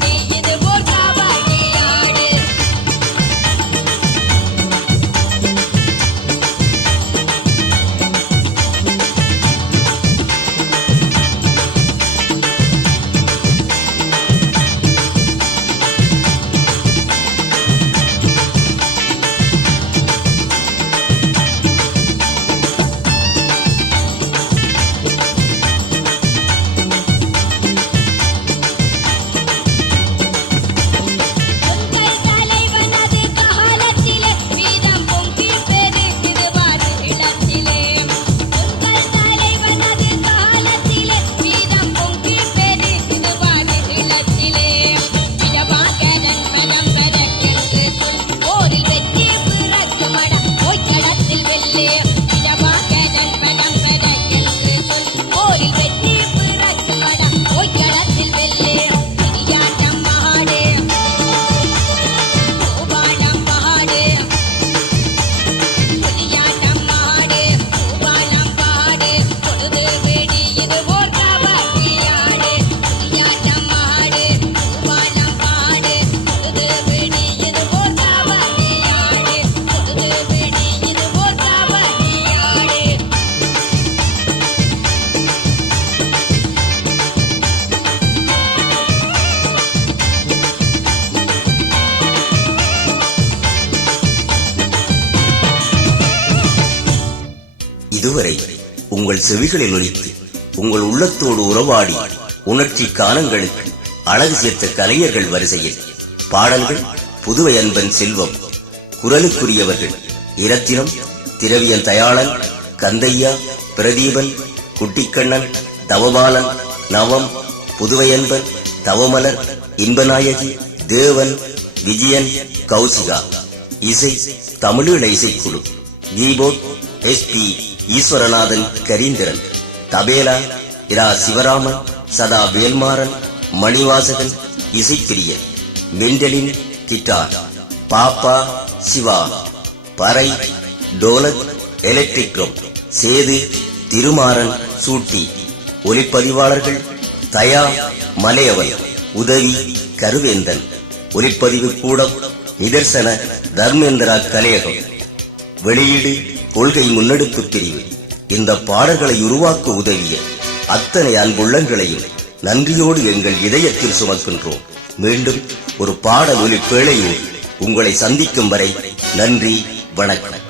Hey. இதுவரை உங்கள் செவிகளில் ஒலித்து உங்கள் உள்ளத்தோடு உறவாடி உணர்ச்சி காலங்களுக்கு அழகு சேர்த்த கலைஞர்கள் வரிசையில் பாடல்கள் புதுவை அன்பன் செல்வம் குரலுக்குரியவர்கள் இரத்தினம் திரவியன் தயாளன் கந்தையா பிரதீபன் குட்டிக்கண்ணன் தவபாலன் நவம் புதுவையன்பன் தவமலர் இன்பநாயகி தேவன் விஜயன் கௌசிகா இசை தமிழீழ இசைக்குழு keyboard S P Eswaranathan Kareendran tabla இரா சிவராமன் சதா வேல்மாறன் மணிவாசகன் இசைப்பிரியன் மெண்டலின் கிட்டார் பாப்பா சிவா பறை டோலக் எலக்ட்ரிக் ட்ரம் சேது திருமாறன் சூட்டி ஒலிப்பதிவாளர்கள் தயா மலையவன் உதவி கருவேந்தன் ஒலிப்பதிவு கூடம் நிதர்சன தர்மேந்திரா கலையகம் வெளியீடு கொள்கை முன்னெடுப்பு பிரிவு. இந்த பாடல்களை உருவாக்க உதவிய அத்தனை அன்புள்ளங்களையும் நன்றியோடு எங்கள் இதயத்தில் சுமக்கின்றோம். மீண்டும் ஒரு பாட ஒலி பேழையில் உங்களை சந்திக்கும் வரை நன்றி வணக்கம்.